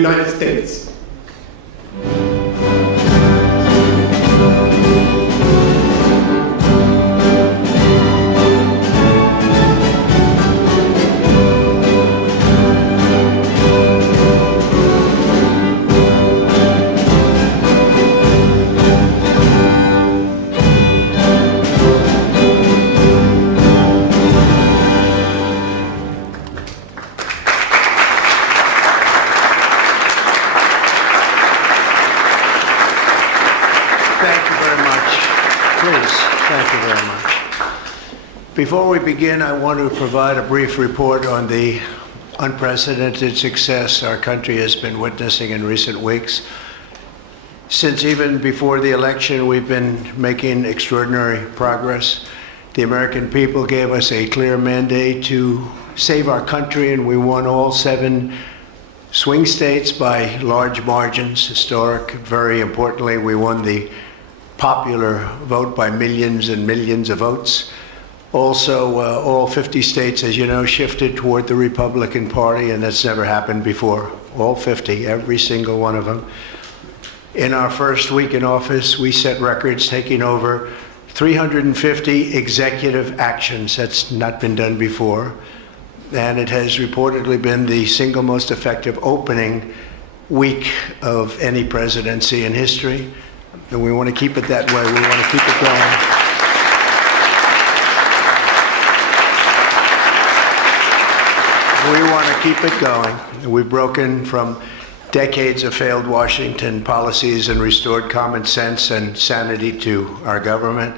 United States. Before we begin, I want to provide a brief report on the unprecedented success our country has been witnessing in recent weeks. Since even before the election, we've been making extraordinary progress. The American people gave us a clear mandate to save our country, and we won all 7 swing states by large margins, historic. Very importantly, we won the popular vote by millions and millions of votes. Also, all 50 states, as you know, shifted toward the Republican Party, and that's never happened before. All 50, every single one of them. In our first week in office, we set records, taking over 350 executive actions. That's not been done before. And it has reportedly been the single most effective opening week of any presidency in history. And we want to keep it that way. We want to keep it going. We want to keep it going. We've broken from decades of failed Washington policies and restored common sense and sanity to our government.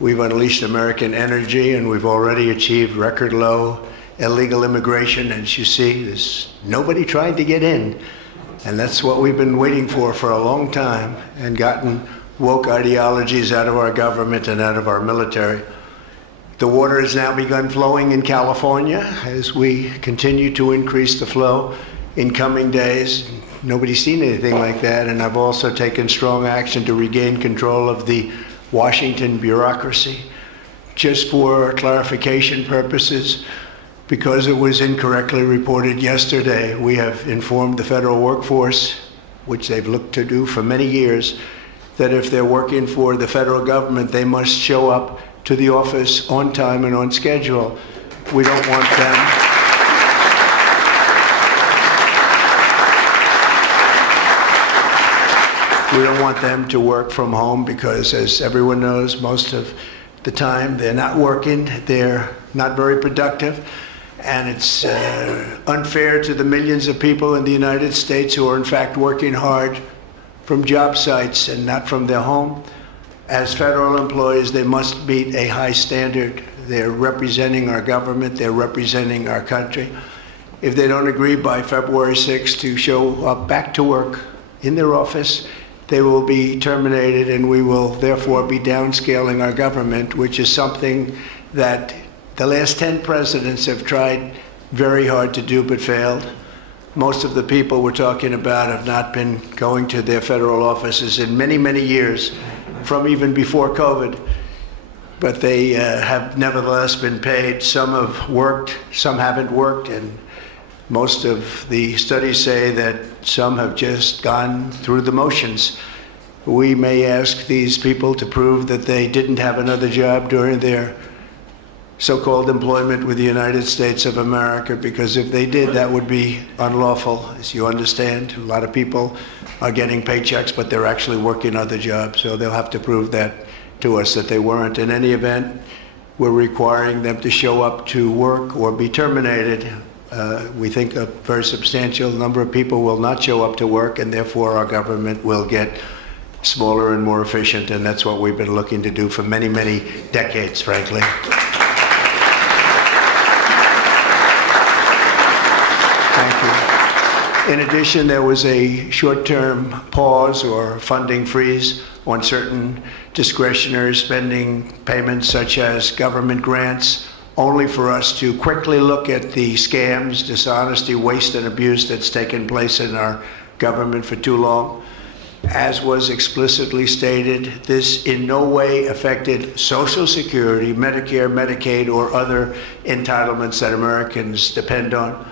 We've unleashed American energy, and we've already achieved record low illegal immigration. As you see, there's nobody trying to get in. And that's what we've been waiting for a long time, and gotten woke ideologies out of our government and out of our military. The water has now begun flowing in California as we continue to increase the flow in coming days. Nobody's seen anything like that, and I've also taken strong action to regain control of the Washington bureaucracy. Just for clarification purposes, because it was incorrectly reported yesterday, we have informed the federal workforce, which they've looked to do for many years, that if they're working for the federal government, they must show up to the office on time and on schedule. We don't want them. We don't want them to work from home because, as everyone knows, most of the time they're not working, they're not very productive, and it's unfair to the millions of people in the United States who are in fact working hard from job sites and not from their home. As federal employees, they must meet a high standard. They're representing our government, they're representing our country. If they don't agree by February 6th to show up back to work in their office, they will be terminated, and we will therefore be downscaling our government, which is something that the last 10 presidents have tried very hard to do but failed. Most of the people we're talking about have not been going to their federal offices in many, many years, from even before COVID, but they have nevertheless been paid. Some have worked, some haven't worked, and most of the studies say that some have just gone through the motions. We may ask these people to prove that they didn't have another job during their so-called employment with the United States of America, because if they did, that would be unlawful. As you understand, a lot of people are getting paychecks, but they're actually working other jobs, so they'll have to prove that to us that they weren't. In any event, we're requiring them to show up to work or be terminated. We think a very substantial number of people will not show up to work, and therefore our government will get smaller and more efficient, and that's what we've been looking to do for many, many decades, frankly. In addition, there was a short-term pause or funding freeze on certain discretionary spending payments, such as government grants, only for us to quickly look at the scams, dishonesty, waste, and abuse that's taken place in our government for too long. As was explicitly stated, this in no way affected Social Security, Medicare, Medicaid, or other entitlements that Americans depend on.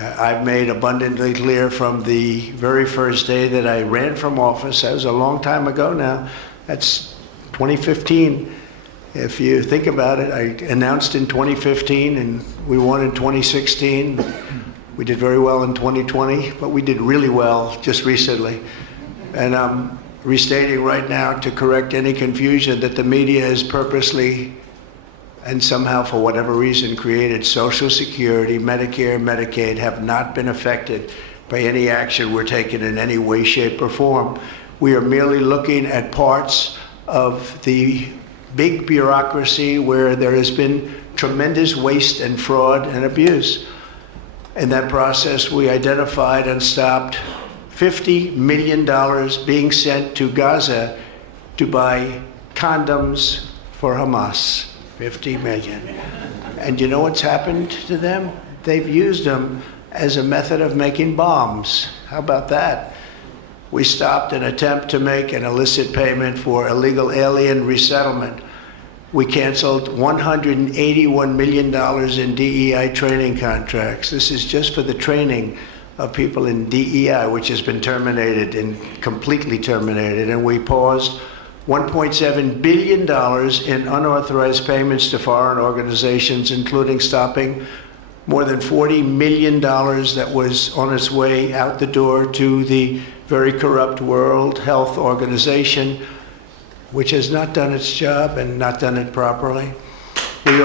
I've made abundantly clear from the very first day that I ran from office. That was a long time ago now. That's 2015. If you think about it, I announced in 2015 and we won in 2016. We did very well in 2020, but we did really well just recently. And I'm restating right now to correct any confusion that the media has purposely and somehow, for whatever reason, created Social Security, Medicare, Medicaid have not been affected by any action we're taking in any way, shape, or form. We are merely looking at parts of the big bureaucracy where there has been tremendous waste and fraud and abuse. In that process, we identified and stopped $50 million being sent to Gaza to buy condoms for Hamas. 50 million. And you know what's happened to them? They've used them as a method of making bombs. How about that? We stopped an attempt to make an illicit payment for illegal alien resettlement. We canceled $181 million in DEI training contracts. This is just for the training of people in DEI, which has been terminated and completely terminated. And we paused $1.7 billion in unauthorized payments to foreign organizations, including stopping more than $40 million that was on its way out the door to the very corrupt World Health Organization, which has not done its job and not done it properly. We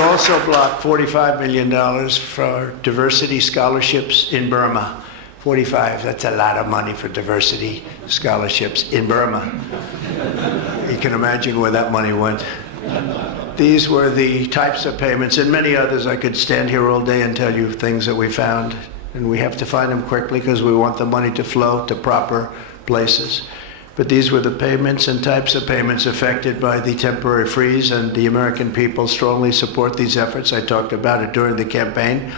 also blocked $45 million for diversity scholarships in Burma. 45, that's a lot of money for diversity scholarships in Burma. You can imagine where that money went. These were the types of payments, and many others. I could stand here all day and tell you things that we found, and we have to find them quickly because we want the money to flow to proper places. But these were the payments and types of payments affected by the temporary freeze, and the American people strongly support these efforts. I talked about it during the campaign,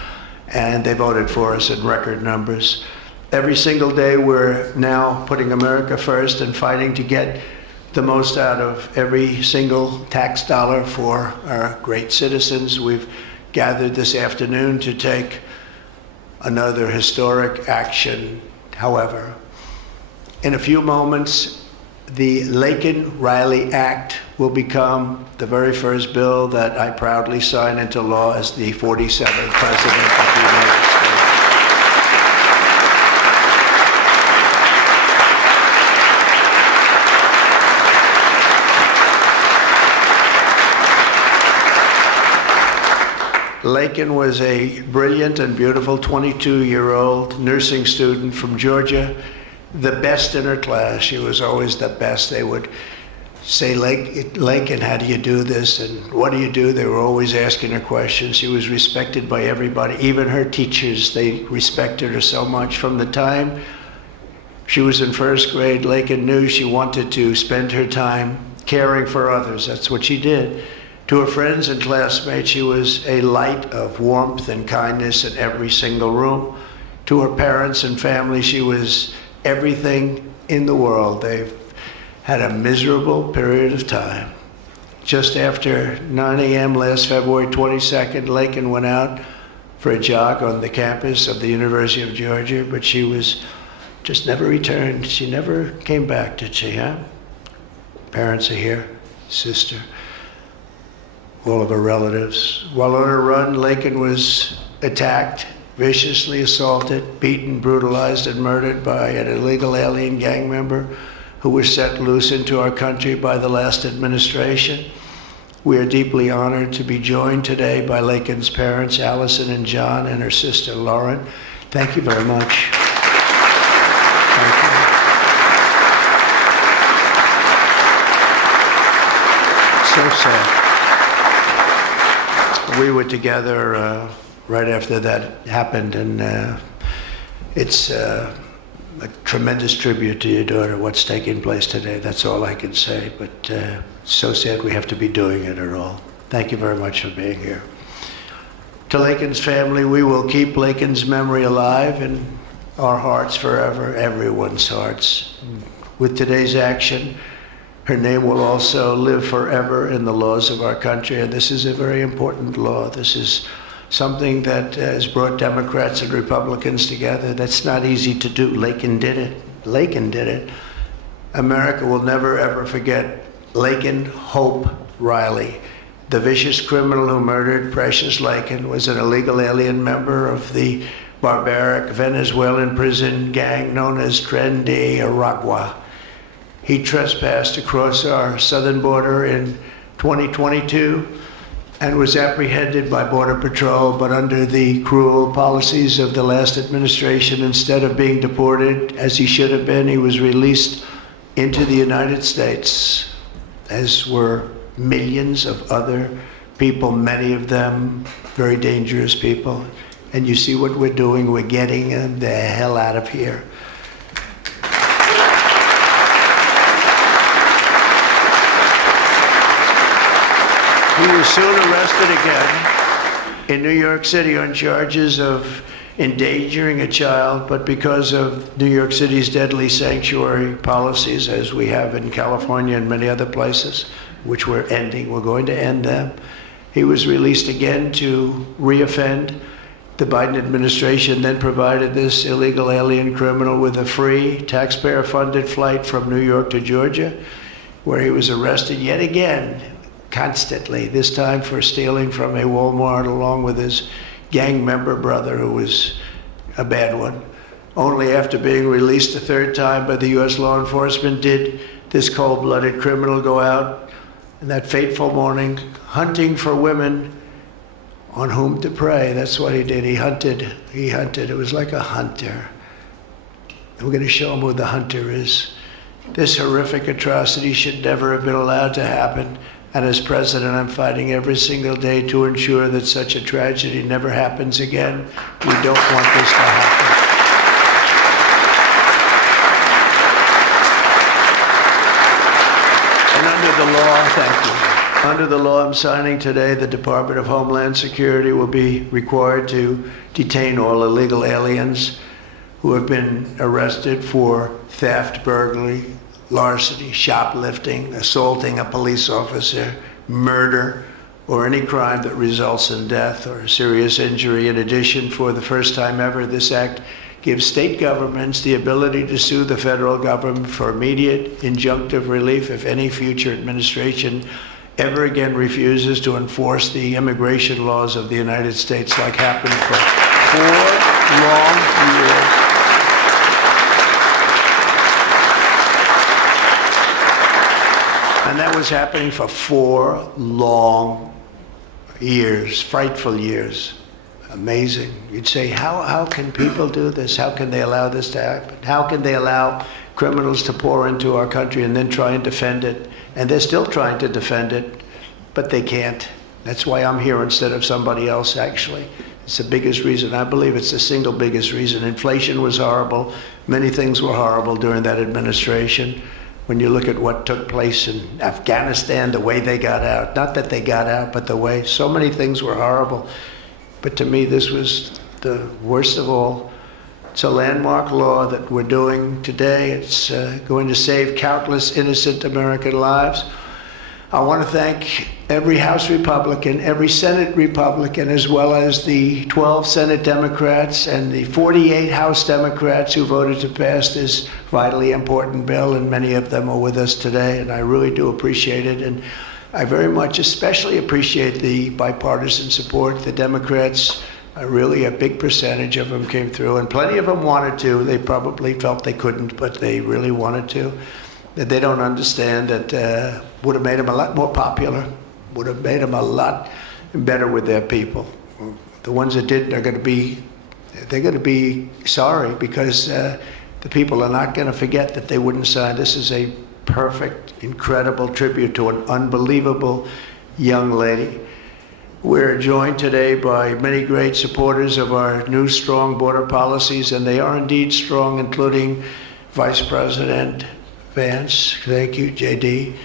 and they voted for us in record numbers. Every single day, we're now putting America first and fighting to get the most out of every single tax dollar for our great citizens. We've gathered this afternoon to take another historic action. However, in a few moments, the Laken Riley Act will become the very first bill that I proudly sign into law as the 47th President of the United States. Laken was a brilliant and beautiful 22-year-old nursing student from Georgia, the best in her class. She was always the best. They would say, Laken, how do you do this? And what do you do? They were always asking her questions. She was respected by everybody, even her teachers. They respected her so much. From the time she was in first grade, Laken knew she wanted to spend her time caring for others. That's what she did. To her friends and classmates, she was a light of warmth and kindness in every single room. To her parents and family, she was everything in the world. They've had a miserable period of time. Just after 9 a.m. last February 22nd, Laken went out for a jog on the campus of the University of Georgia, but she was just never returned. She never came back, did she, huh? Parents are here, sister, all of her relatives. While on her run, Laken was attacked, viciously assaulted, beaten, brutalized, and murdered by an illegal alien gang member who was set loose into our country by the last administration. We are deeply honored to be joined today by Laken's parents, Allison and John, and her sister, Lauren. Thank you very much. Thank you. So sad. We were together right after that happened, and it's a tremendous tribute to your daughter, what's taking place today. That's all I can say, but it's so sad we have to be doing it at all. Thank you very much for being here. To Laken's family, we will keep Laken's memory alive in our hearts forever, everyone's hearts. With today's action, Her name will also live forever in the laws of our country, and this is a very important law. This is something that has brought Democrats and Republicans together. That's not easy to do. Laken did it. Laken did it. America will never, ever forget Laken Hope Riley. The vicious criminal who murdered Precious Laken was an illegal alien member of the barbaric Venezuelan prison gang known as Tren de Aragua. He trespassed across our southern border in 2022 and was apprehended by Border Patrol, but under the cruel policies of the last administration, instead of being deported, as he should have been, he was released into the United States, as were millions of other people, many of them very dangerous people. And you see what we're doing, we're getting them the hell out of here. He was soon arrested again in New York City on charges of endangering a child, but because of New York City's deadly sanctuary policies, as we have in California and many other places, which we're going to end them, he was released again to reoffend. The Biden administration then provided this illegal alien criminal with a free, taxpayer-funded flight from New York to Georgia, where he was arrested yet again, constantly, this time for stealing from a Walmart along with his gang member brother, who was a bad one. Only after being released a third time by the U.S. law enforcement did this cold-blooded criminal go out in that fateful morning hunting for women on whom to prey. That's what he did. He hunted. It was like a hunter. And we're going to show him who the hunter is. This horrific atrocity should never have been allowed to happen. And as president, I'm fighting every single day to ensure that such a tragedy never happens again. We don't want this to happen. And under the law, thank you. Under the law I'm signing today, the Department of Homeland Security will be required to detain all illegal aliens who have been arrested for theft, burglary, larceny, shoplifting, assaulting a police officer, murder, or any crime that results in death or serious injury. In addition, for the first time ever, this act gives state governments the ability to sue the federal government for immediate injunctive relief if any future administration ever again refuses to enforce the immigration laws of the United States, like happened for 4 long years. And that was happening for 4 long years, frightful years. Amazing. You'd say, how can people do this? How can they allow this to happen? How can they allow criminals to pour into our country and then try and defend it? And they're still trying to defend it, but they can't. That's why I'm here instead of somebody else, actually. It's the biggest reason. I believe it's the single biggest reason. Inflation was horrible. Many things were horrible during that administration. When you look at what took place in Afghanistan, the way they got out, not that they got out, but the way, so many things were horrible. But to me, this was the worst of all. It's a landmark law that we're doing today. It's going to save countless innocent American lives. I want to thank every House Republican, every Senate Republican, as well as the 12 Senate Democrats and the 48 House Democrats who voted to pass this vitally important bill, and many of them are with us today, and I really do appreciate it. And I very much especially appreciate the bipartisan support. The Democrats, really a big percentage of them came through, and plenty of them wanted to. They probably felt they couldn't, but they really wanted to. That they don't understand that would have made them a lot more popular, would have made them a lot better with their people. The ones that didn't are going to be, they're going to be sorry, because the people are not going to forget that they wouldn't sign. This is a perfect, incredible tribute to an unbelievable young lady. We're joined today by many great supporters of our new strong border policies, and they are indeed strong, including Vice President Vance, thank you, JD,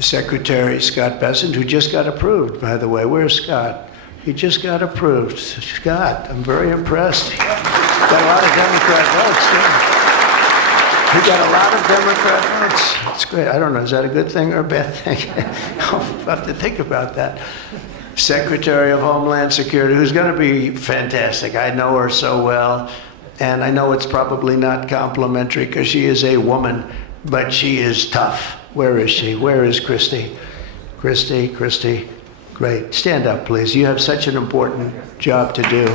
Secretary Scott Bessent, who just got approved, by the way. Where's Scott? He just got approved. Scott, I'm very impressed. Got a lot of Democrat votes, too. We got a lot of Democrats. It's great. I don't know, is that a good thing or a bad thing? I'll have to think about that. Secretary of Homeland Security, who's going to be fantastic. I know her so well, and I know it's probably not complimentary because she is a woman, but she is tough. Where is she? Where is Christy? Christy, great. Stand up, please. You have such an important job to do.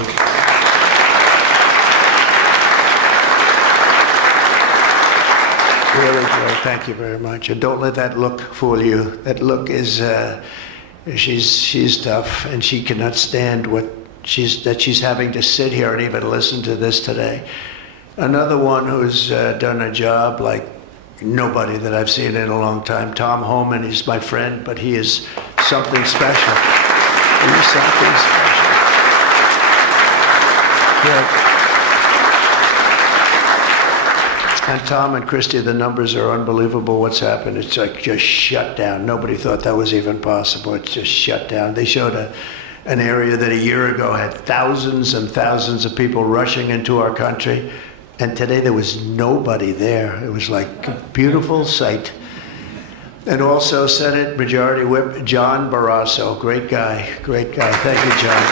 Really great. Thank you very much. And don't let that look fool you. That look is, she's tough, and she cannot stand that she's having to sit here and even listen to this today. Another one who's done a job like nobody that I've seen in a long time, Tom Homan. He's my friend, but he is something special. He's something special. Yeah. And Tom and Christy, the numbers are unbelievable. What's happened? It's like just shut down. Nobody thought that was even possible. It's just shut down. They showed an area that a year ago had thousands and thousands of people rushing into our country. And today there was nobody there. It was like a beautiful sight. And also Senate Majority Whip John Barrasso. Great guy. Thank you, John.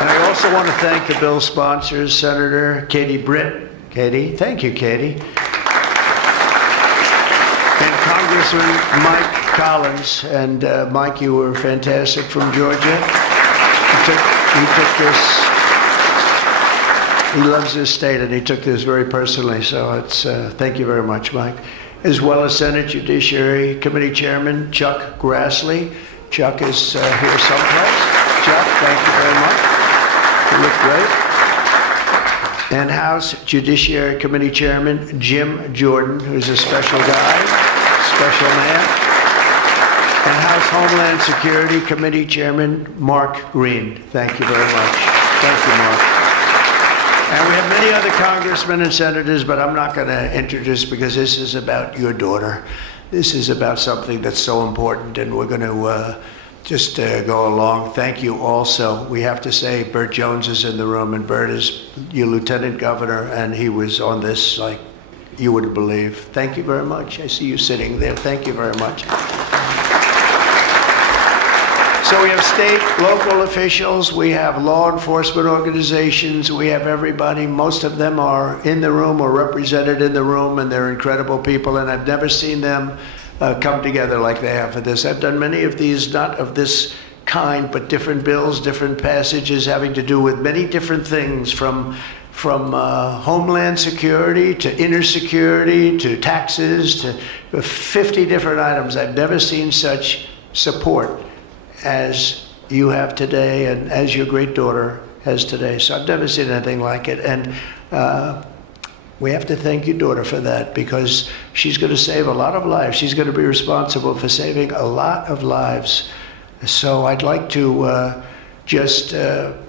And I also want to thank the bill sponsors, Senator Katie Britt. Katie, thank you, Katie. And Congressman Mike Collins. And Mike, you were fantastic from Georgia. He took this. He loves this state, and he took this very personally. So it's thank you very much, Mike. As well as Senate Judiciary Committee Chairman Chuck Grassley. Chuck is here someplace. Chuck, thank you very much. You look great. And House Judiciary Committee Chairman Jim Jordan, who's a special guy, special man. And House Homeland Security Committee Chairman Mark Green. Thank you very much. Thank you, Mark. And we have many other congressmen and senators, but I'm not going to introduce because this is about your daughter. This is about something that's so important, and we're going to just go along. Thank you also. We have to say Burt Jones is in the room, and Burt is your lieutenant governor, and he was on this like you wouldn't believe. Thank you very much. I see you sitting there. Thank you very much. So we have state, local officials, we have law enforcement organizations, we have everybody. Most of them are in the room or represented in the room, and they're incredible people, and I've never seen them come together like they have for this. I've done many of these, not of this kind, but different bills, different passages having to do with many different things, from homeland security to inner security to taxes to 50 different items. I've never seen such support as you have today and as your great daughter has today. So I've never seen anything like it. And we have to thank your daughter for that, because she's going to save a lot of lives. She's going to be responsible for saving a lot of lives. So I'd like to just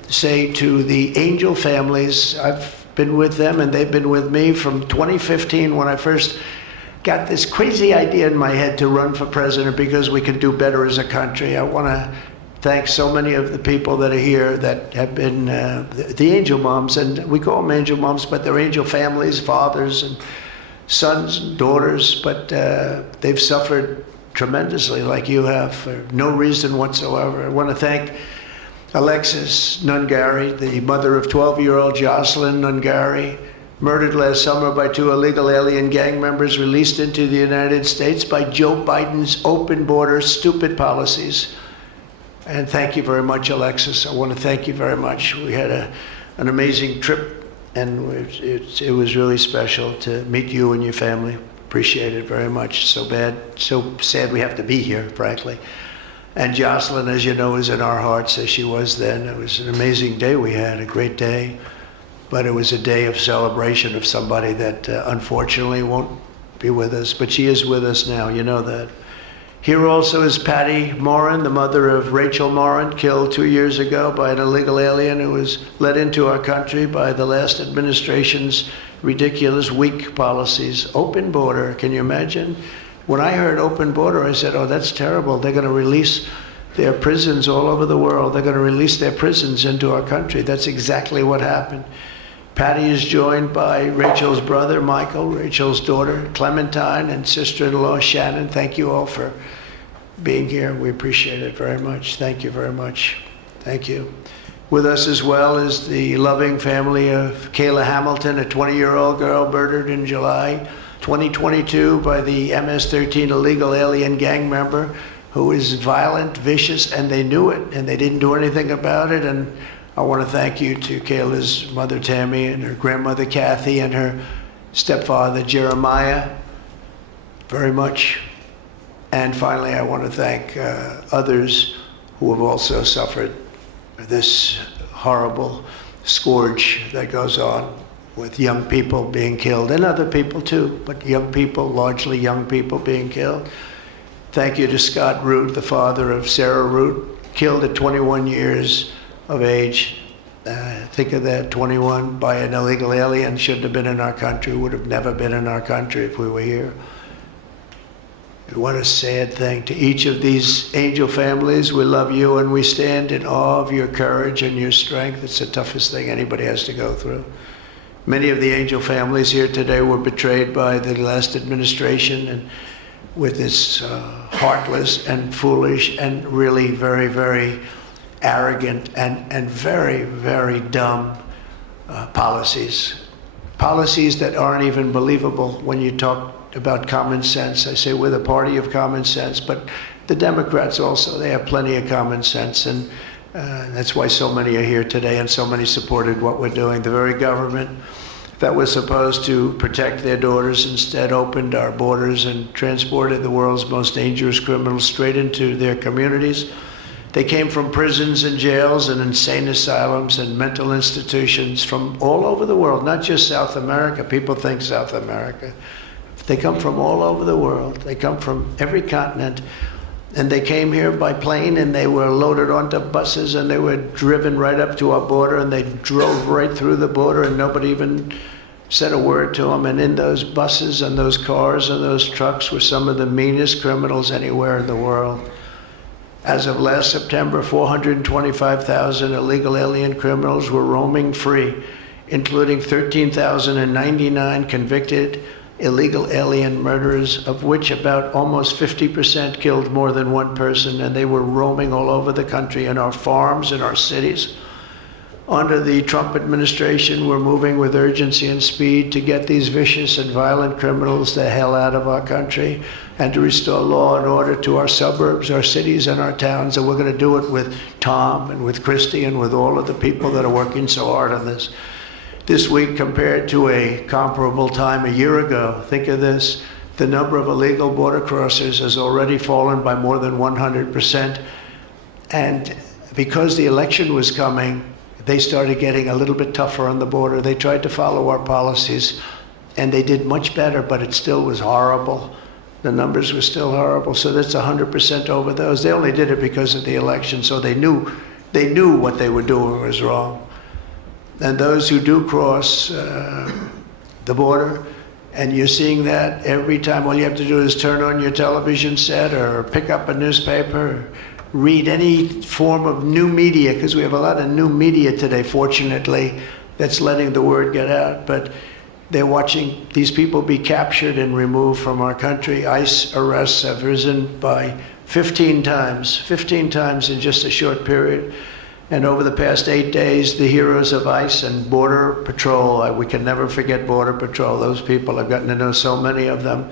say to the Angel families, I've been with them and they've been with me from 2015 when I first got this crazy idea in my head to run for president because we can do better as a country. I want to thank so many of the people that are here that have been the angel moms, and we call them angel moms, but they're angel families, fathers and sons and daughters, but they've suffered tremendously like you have for no reason whatsoever. I want to thank Alexis Nungari, the mother of 12-year-old Jocelyn Nungari, murdered last summer by 2 illegal alien gang members released into the United States by Joe Biden's open border stupid policies. And thank you very much, Alexis. I want to thank you very much. We had an amazing trip, and it was really special to meet you and your family. Appreciate it very much. So sad we have to be here, frankly. And Jocelyn, as you know, is in our hearts as she was then. It was an amazing day we had, a great day. But it was a day of celebration of somebody that unfortunately won't be with us. But she is with us now, you know that. Here also is Patty Morin, the mother of Rachel Morin, killed 2 years ago by an illegal alien who was let into our country by the last administration's ridiculous, weak policies. Open border, can you imagine? When I heard open border, I said, oh, that's terrible. They're going to release their prisons all over the world. They're going to release their prisons into our country. That's exactly what happened. Patty is joined by Rachel's brother, Michael, Rachel's daughter, Clementine, and sister-in-law, Shannon. Thank you all for being here. We appreciate it very much. Thank you very much. Thank you. With us as well is the loving family of Kayla Hamilton, a 20-year-old girl murdered in July 2022 by the MS-13 illegal alien gang member who is violent, vicious, and they knew it, and they didn't do anything about it. And I want to thank you to Kayla's mother, Tammy, and her grandmother, Kathy, and her stepfather, Jeremiah, very much. And finally, I want to thank others who have also suffered this horrible scourge that goes on with young people being killed, and other people too, but young people, largely young people being killed. Thank you to Scott Root, the father of Sarah Root, killed at 21 years of age. Think of that, 21 by an illegal alien, shouldn't have been in our country, would have never been in our country if we were here. What a sad thing. To each of these angel families, we love you and we stand in awe of your courage and your strength. It's the toughest thing anybody has to go through. Many of the angel families here today were betrayed by the last administration and with its heartless and foolish and really very, very arrogant and very, very dumb policies. Policies that aren't even believable when you talk about common sense. I say we're the party of common sense, but the Democrats also, they have plenty of common sense, and that's why so many are here today and so many supported what we're doing. The very government that was supposed to protect their daughters instead opened our borders and transported the world's most dangerous criminals straight into their communities. They came from prisons and jails and insane asylums and mental institutions from all over the world, not just South America. People think South America. They come from all over the world. They come from every continent. And they came here by plane, and they were loaded onto buses, and they were driven right up to our border, and they drove right through the border, and nobody even said a word to them. And in those buses and those cars and those trucks were some of the meanest criminals anywhere in the world. As of last September, 425,000 illegal alien criminals were roaming free, including 13,099 convicted illegal alien murderers, of which about almost 50% killed more than one person, and they were roaming all over the country in our farms, in our cities. Under the Trump administration, we're moving with urgency and speed to get these vicious and violent criminals the hell out of our country and to restore law and order to our suburbs, our cities, and our towns. And we're going to do it with Tom and with Christy and with all of the people that are working so hard on this. This week, compared to a comparable time a year ago, think of this, the number of illegal border crossers has already fallen by more than 100%. And because the election was coming, they started getting a little bit tougher on the border. They tried to follow our policies, and they did much better, but it still was horrible. The numbers were still horrible, so that's 100% over those. They only did it because of the election, so they knew what they were doing was wrong. And those who do cross the border, and you're seeing that every time, all you have to do is turn on your television set or pick up a newspaper, or read any form of new media, because we have a lot of new media today, fortunately, that's letting the word get out. But they're watching these people be captured and removed from our country. ICE arrests have risen by 15 times in just a short period. And over the past 8 days, the heroes of ICE and Border Patrol, we can never forget Border Patrol. Those people, I've gotten to know so many of them.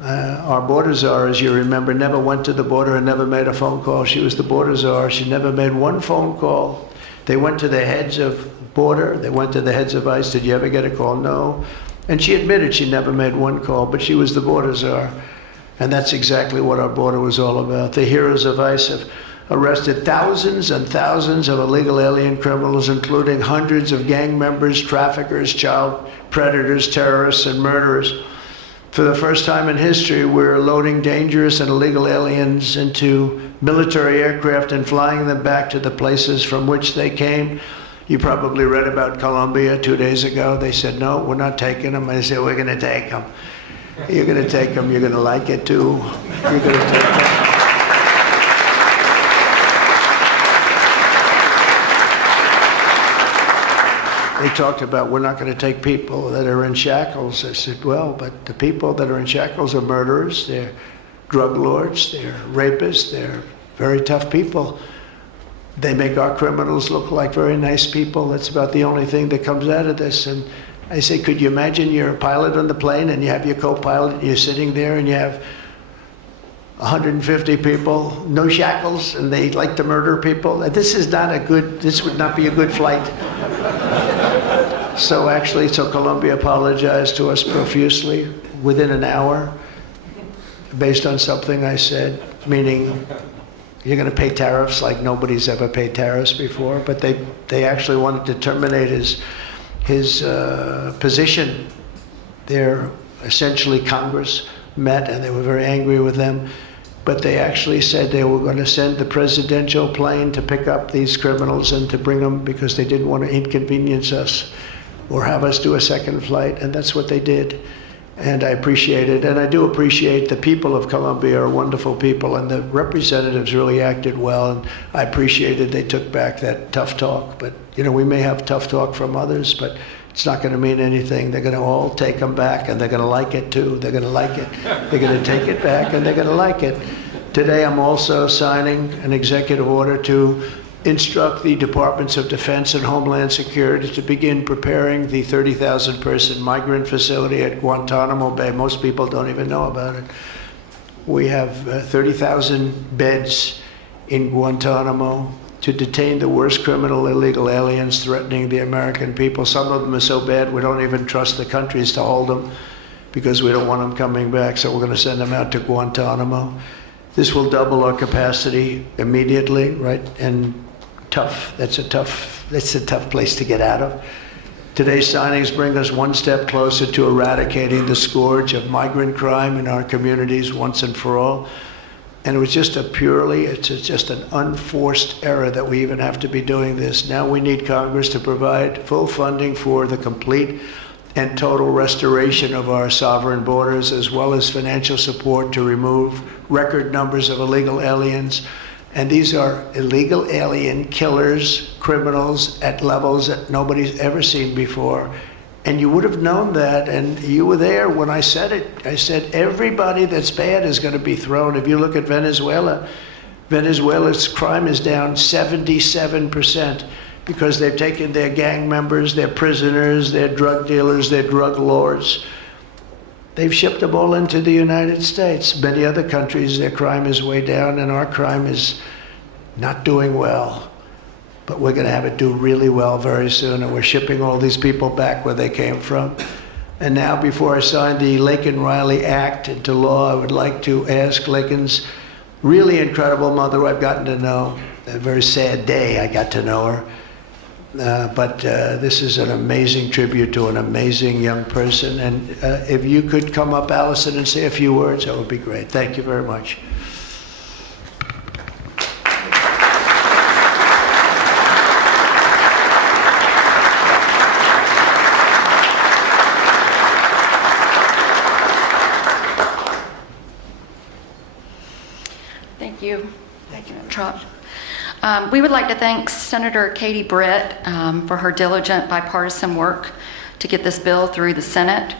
Our border czar, as you remember, never went to the border and never made a phone call. She was the border czar. She never made one phone call. They went to the heads of border. They went to the heads of ICE. Did you ever get a call? No. And she admitted she never made one call, but she was the border czar. And that's exactly what our border was all about. The heroes of ICE have arrested thousands and thousands of illegal alien criminals, including hundreds of gang members, traffickers, child predators, terrorists, and murderers. For the first time in history, we're loading dangerous and illegal aliens into military aircraft and flying them back to the places from which they came. You probably read about Colombia 2 days ago. They said, no, we're not taking them. I said, we're going to take them. You're going to take them. You're going to like it, too. You're going to take them. they talked about, we're not going to take people that are in shackles. I said, well, but the people that are in shackles are murderers, they're drug lords, they're rapists, they're very tough people. They make our criminals look like very nice people. That's about the only thing that comes out of this. And I say, could you imagine you're a pilot on the plane and you have your co-pilot and you're sitting there and you have 150 people, no shackles, and they like to murder people? This would not be a good flight. So Colombia apologized to us profusely within an hour based on something I said, meaning you're going to pay tariffs like nobody's ever paid tariffs before. But they actually wanted to terminate his position. They're essentially Congress met and they were very angry with them. But they actually said they were going to send the presidential plane to pick up these criminals and to bring them because they didn't want to inconvenience us or have us do a second flight. And that's what they did. And I appreciate it. And I do appreciate the people of Colombia are wonderful people, and the representatives really acted well. And I appreciated they took back that tough talk. But, we may have tough talk from others, but it's not going to mean anything. They're going to all take them back, and they're going to like it, too. They're going to like it. They're going to take it back, and they're going to like it. Today, I'm also signing an executive order to instruct the Departments of Defense and Homeland Security to begin preparing the 30,000-person migrant facility at Guantanamo Bay. Most people don't even know about it. We have 30,000 beds in Guantanamo to detain the worst criminal illegal aliens threatening the American people. Some of them are so bad we don't even trust the countries to hold them because we don't want them coming back, so we're going to send them out to Guantanamo. This will double our capacity immediately, right? And tough. That's a tough place to get out of. Today's signings bring us one step closer to eradicating the scourge of migrant crime in our communities once and for all. And it was just it's just an unforced error that we even have to be doing this. Now we need Congress to provide full funding for the complete and total restoration of our sovereign borders, as well as financial support to remove record numbers of illegal aliens. And these are illegal alien killers, criminals at levels that nobody's ever seen before. And you would have known that, and you were there when I said it. I said everybody that's bad is going to be thrown. If you look at Venezuela, Venezuela's crime is down 77% because they've taken their gang members, their prisoners, their drug dealers, their drug lords. They've shipped them all into the United States. Many other countries, their crime is way down, and our crime is not doing well. But we're going to have it do really well very soon, and we're shipping all these people back where they came from. And now, before I sign the Laken Riley Act into law, I would like to ask Laken's really incredible mother I've gotten to know. A very sad day I got to know her. But this is an amazing tribute to an amazing young person. And if you could come up, Allison, and say a few words, that would be great. Thank you very much. Thank you. Thank you, Trump. We would like to thank Senator Katie Britt for her diligent bipartisan work to get this bill through the Senate.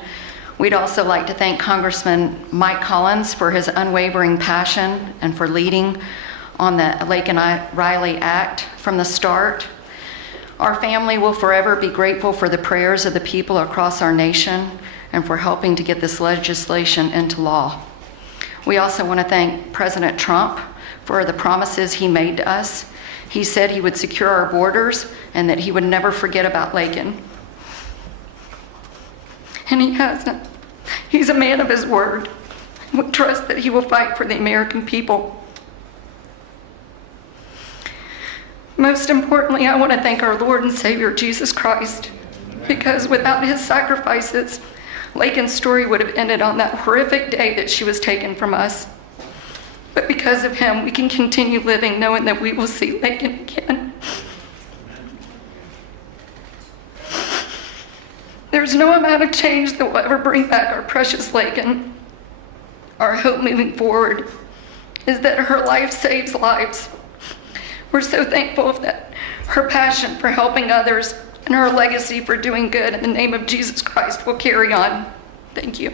We'd also like to thank Congressman Mike Collins for his unwavering passion and for leading on the Laken Riley Act from the start. Our family will forever be grateful for the prayers of the people across our nation and for helping to get this legislation into law. We also want to thank President Trump for the promises he made to us. He said he would secure our borders and that he would never forget about Laken. And he hasn't. He's a man of his word. We trust that he will fight for the American people. Most importantly, I want to thank our Lord and Savior, Jesus Christ, because without his sacrifices, Laken's story would have ended on that horrific day that she was taken from us. But because of him, we can continue living knowing that we will see Laken again. There's no amount of change that will ever bring back our precious Laken. Our hope moving forward is that her life saves lives. We're so thankful that her passion for helping others and her legacy for doing good in the name of Jesus Christ will carry on. Thank you.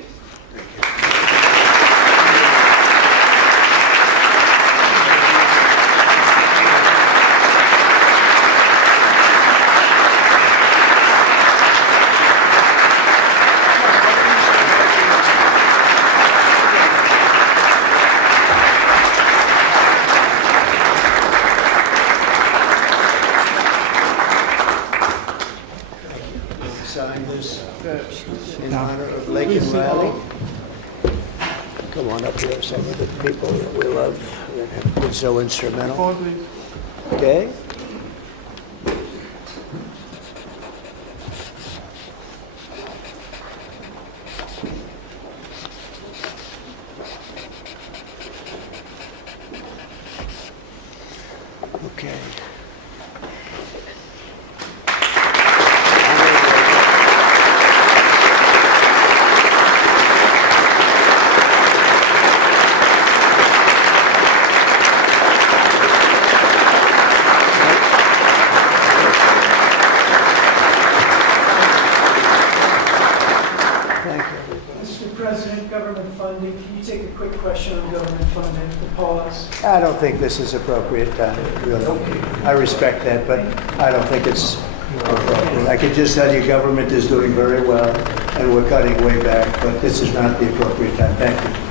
Sign this in honor of Laken Riley. Come on up here, some of the people that we love that have been so instrumental. Okay? Okay. Mr. President, government funding, can you take a quick question on government funding, the pause? I don't think this is appropriate time, really. I respect that, but I don't think it's appropriate. I can just tell you government is doing very well, and we're cutting way back, but this is not the appropriate time. Thank you.